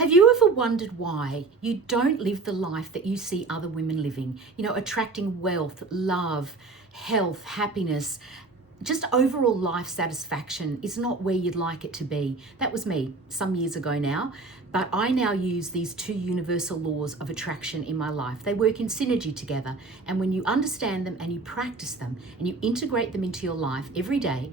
Have you ever wondered why you don't live the life that you see other women living? You know, attracting wealth, love, health, happiness, just overall life satisfaction is not where you'd like it to be. That was me some years ago now, but I now use these two universal laws of attraction in my life. They work in synergy together, and when you understand them and you practice them and you integrate them into your life every day,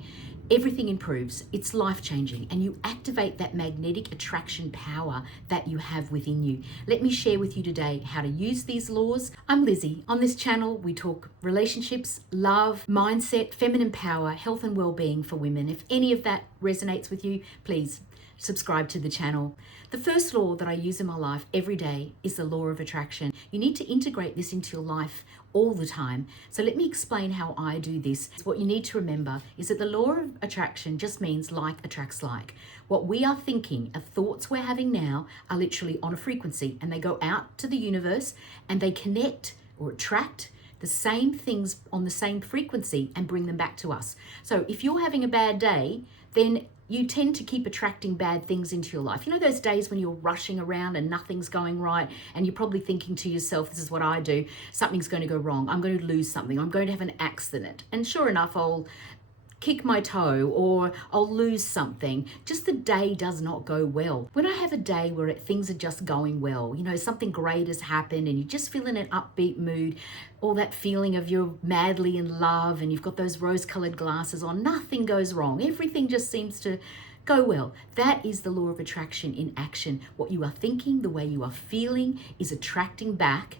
everything improves. It's life-changing, and you activate that magnetic attraction power that you have within you. Let me share with you today how to use these laws. I'm Lizzie. On this channel, we talk relationships, love, mindset, feminine power, health and well-being for women. If any of that resonates with you, please subscribe to the channel. The first law that I use in my life every day is the law of attraction. You need to integrate this into your life all the time. So let me explain how I do this. What you need to remember is that the law of attraction just means like attracts like. What we are thinking, the thoughts we're having now, are literally on a frequency, and they go out to the universe and they connect or attract the same things on the same frequency and bring them back to us. So if you're having a bad day, then you tend to keep attracting bad things into your life. You know those days when you're rushing around and nothing's going right, and you're probably thinking to yourself, this is what I do, something's going to go wrong, I'm going to lose something, I'm going to have an accident. And sure enough, I'll kick my toe or I'll lose something. Just the day does not go well. When I have a day where things are just going well, you know, something great has happened and you just feel in an upbeat mood, all that feeling of you're madly in love and you've got those rose-colored glasses on, nothing goes wrong. Everything just seems to go well. That is the law of attraction in action. What you are thinking, the way you are feeling is attracting back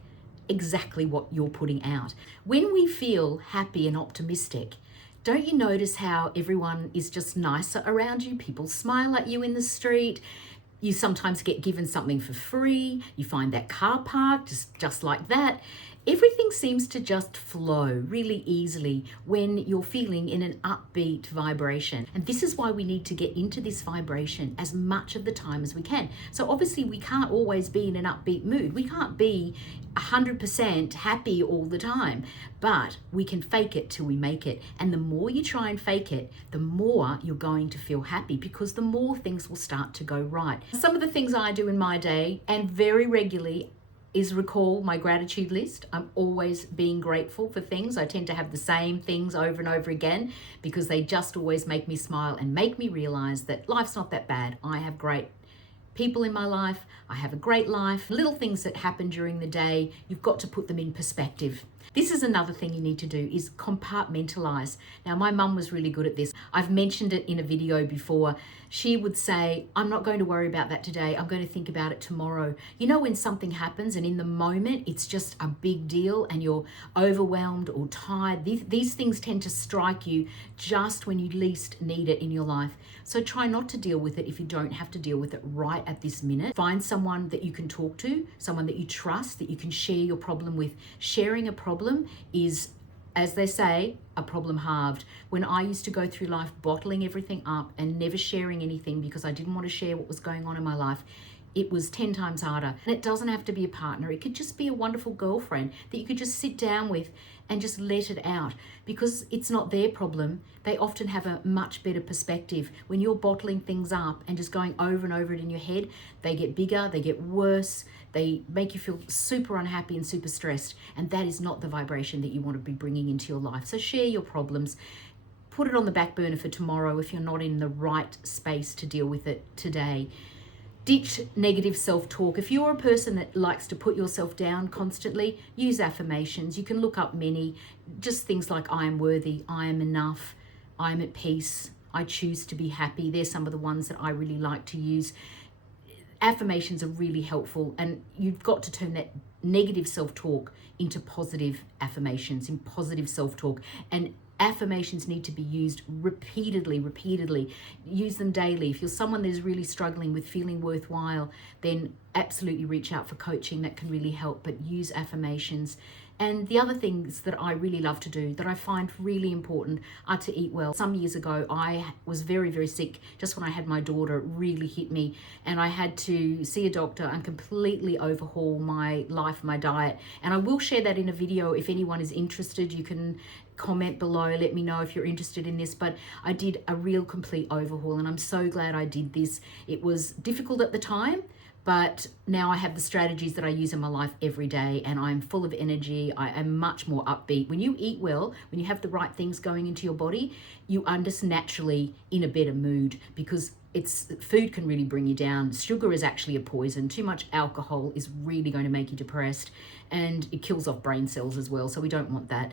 exactly what you're putting out. When we feel happy and optimistic, don't you notice how everyone is just nicer around you? People smile at you in the street. You sometimes get given something for free. You find that car park just like that. Everything seems to just flow really easily when you're feeling in an upbeat vibration. And this is why we need to get into this vibration as much of the time as we can. So obviously we can't always be in an upbeat mood. We can't be 100% happy all the time, but we can fake it till we make it. And the more you try and fake it, the more you're going to feel happy, because the more things will start to go right. Some of the things I do in my day, and very regularly, is recall my gratitude list. I'm always being grateful for things. I tend to have the same things over and over again because they just always make me smile and make me realize that life's not that bad. I have great people in my life. I have a great life. Little things that happen during the day, you've got to put them in perspective. This is another thing you need to do, is compartmentalise. Now, my mum was really good at this. I've mentioned it in a video before. She would say, I'm not going to worry about that today. I'm going to think about it tomorrow. You know, when something happens and in the moment it's just a big deal and you're overwhelmed or tired, these things tend to strike you just when you least need it in your life. So try not to deal with it if you don't have to deal with it right at this minute. Find someone that you can talk to, someone that you trust, that you can share your problem with. Sharing a problem is, as they say, a problem halved. When I used to go through life bottling everything up and never sharing anything because I didn't want to share what was going on in my life, it was 10 times harder. And it doesn't have to be a partner. It could just be a wonderful girlfriend that you could just sit down with and just let it out, because it's not their problem. They often have a much better perspective. When you're bottling things up and just going over and over it in your head, they get bigger, they get worse, they make you feel super unhappy and super stressed. And that is not the vibration that you want to be bringing into your life. So share your problems. Put it on the back burner for tomorrow if you're not in the right space to deal with it today. Ditch negative self-talk. If you're a person that likes to put yourself down constantly, use affirmations. You can look up many, just things like I am worthy, I am enough, I am at peace, I choose to be happy. They're some of the ones that I really like to use. Affirmations are really helpful, and you've got to turn that negative self-talk into positive affirmations, in positive self-talk. And affirmations need to be used repeatedly. Use them daily. If you're someone that is really struggling with feeling worthwhile, then absolutely reach out for coaching. That can really help, but use affirmations. And the other things that I really love to do, that I find really important, are to eat well. Some years ago, I was very, very sick. Just when I had my daughter, it really hit me. And I had to see a doctor and completely overhaul my life, my diet. And I will share that in a video. If anyone is interested, you can comment below, let me know if you're interested in this. But I did a real complete overhaul, and I'm so glad I did this. It was difficult at the time, But now I have the strategies that I use in my life every day, and I'm full of energy. I am much more upbeat. When you eat well, when you have the right things going into your body, you are just naturally in a better mood, because food can really bring you down. Sugar is actually a poison. Too much alcohol is really going to make you depressed, and it kills off brain cells as well. So we don't want that.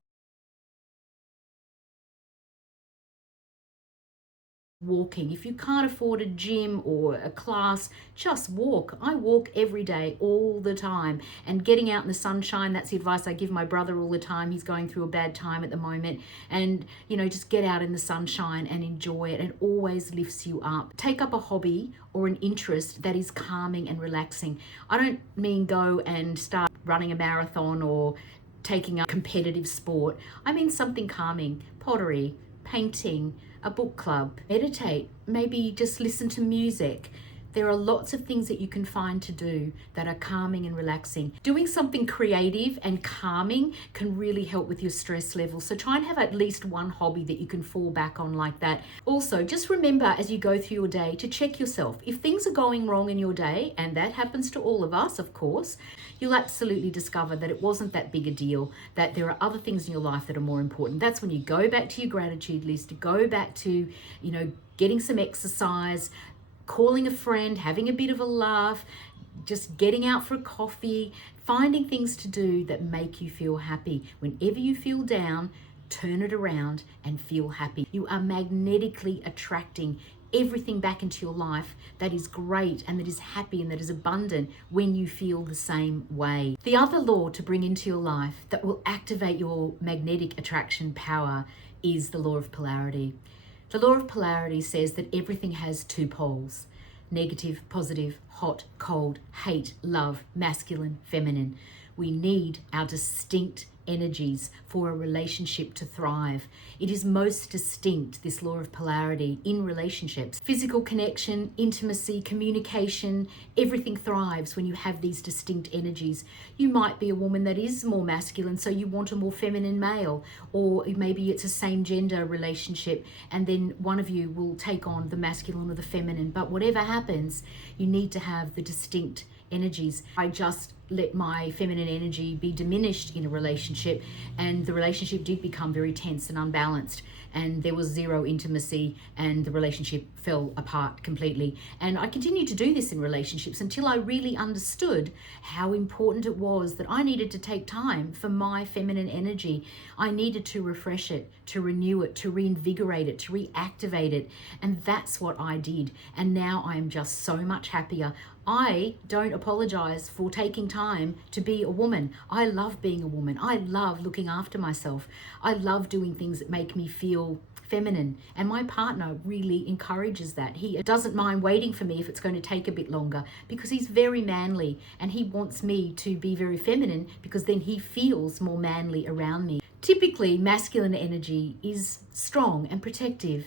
Walking. If you can't afford a gym or a class, just walk. I walk every day, all the time. And getting out in the sunshine, that's the advice I give my brother all the time. He's going through a bad time at the moment. And, just get out in the sunshine and enjoy it. It always lifts you up. Take up a hobby or an interest that is calming and relaxing. I don't mean go and start running a marathon or taking a competitive sport. I mean something calming. Pottery, painting, a book club, meditate, maybe just listen to music. There are lots of things that you can find to do that are calming and relaxing. Doing something creative and calming can really help with your stress level. So try and have at least one hobby that you can fall back on like that. Also, just remember as you go through your day to check yourself. If things are going wrong in your day, and that happens to all of us, of course, you'll absolutely discover that it wasn't that big a deal, that there are other things in your life that are more important. That's when you go back to your gratitude list, go back to, getting some exercise, calling a friend, having a bit of a laugh, just getting out for a coffee, finding things to do that make you feel happy. Whenever you feel down, turn it around and feel happy. You are magnetically attracting everything back into your life that is great and that is happy and that is abundant when you feel the same way. The other law to bring into your life that will activate your magnetic attraction power is the law of polarity. The law of polarity says that everything has two poles: negative, positive, hot, cold, hate, love, masculine, feminine. We need our distinct energies for a relationship to thrive. It is most distinct, this law of polarity, in relationships. Physical connection, intimacy, communication, everything thrives when you have these distinct energies. You might be a woman that is more masculine, so you want a more feminine male, or maybe it's a same gender relationship and then one of you will take on the masculine or the feminine. But whatever happens, you need to have the distinct energies. I just let my feminine energy be diminished in a relationship, and the relationship did become very tense and unbalanced, and there was zero intimacy, and the relationship fell apart completely. And I continued to do this in relationships until I really understood how important it was that I needed to take time for my feminine energy. I needed to refresh it, to renew it, to reinvigorate it, to reactivate it, and that's what I did. And now I am just so much happier. I don't apologize for taking time to be a woman. I love being a woman. I love looking after myself. I love doing things that make me feel feminine, and my partner really encourages that. He doesn't mind waiting for me if it's going to take a bit longer, because he's very manly and he wants me to be very feminine, because then he feels more manly around me. Typically, masculine energy is strong and protective.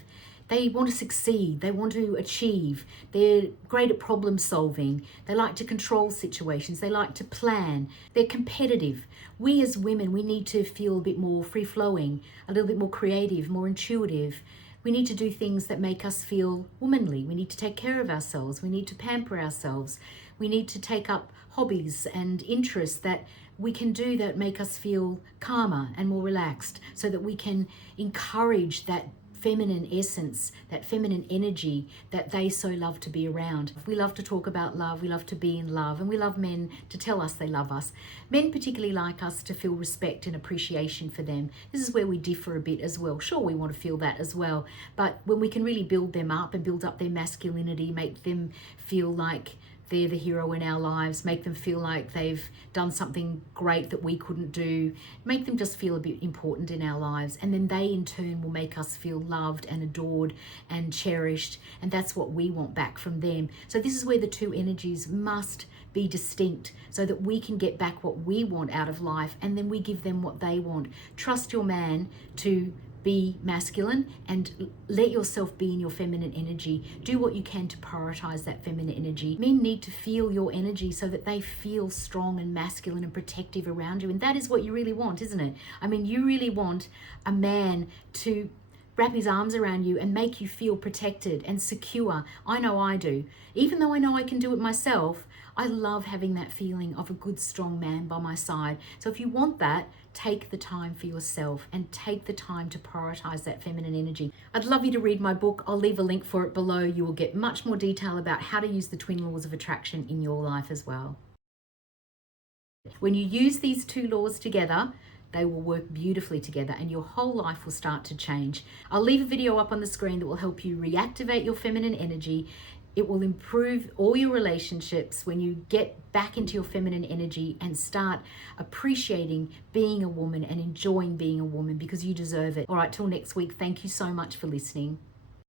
They want to succeed, they want to achieve, they're great at problem solving, they like to control situations, they like to plan, they're competitive. We as women, we need to feel a bit more free-flowing, a little bit more creative, more intuitive. We need to do things that make us feel womanly. We need to take care of ourselves, we need to pamper ourselves, we need to take up hobbies and interests that we can do that make us feel calmer and more relaxed, so that we can encourage that feminine essence, that feminine energy that they so love to be around. We love to talk about love, we love to be in love, and we love men to tell us they love us. Men particularly like us to feel respect and appreciation for them. This is where we differ a bit as well. Sure, we want to feel that as well, but when we can really build them up and build up their masculinity, make them feel like they're the hero in our lives, make them feel like they've done something great that we couldn't do, make them just feel a bit important in our lives, and then they in turn will make us feel loved and adored and cherished, and that's what we want back from them. So this is where the two energies must be distinct, so that we can get back what we want out of life, and then we give them what they want. Trust your man to be masculine and let yourself be in your feminine energy. Do what you can to prioritize that feminine energy. Men need to feel your energy so that they feel strong and masculine and protective around you, and that is what you really want, isn't it? I mean, you really want a man to wrap his arms around you and make you feel protected and secure. I know I do. Even though I know I can do it myself, I love having that feeling of a good, strong man by my side. So if you want that, take the time for yourself and take the time to prioritize that feminine energy. I'd love you to read my book. I'll leave a link for it below. You will get much more detail about how to use the twin laws of attraction in your life as well. When you use these two laws together, they will work beautifully together and your whole life will start to change. I'll leave a video up on the screen that will help you reactivate your feminine energy. It will improve all your relationships when you get back into your feminine energy and start appreciating being a woman and enjoying being a woman, because you deserve it. All right, till next week, thank you so much for listening.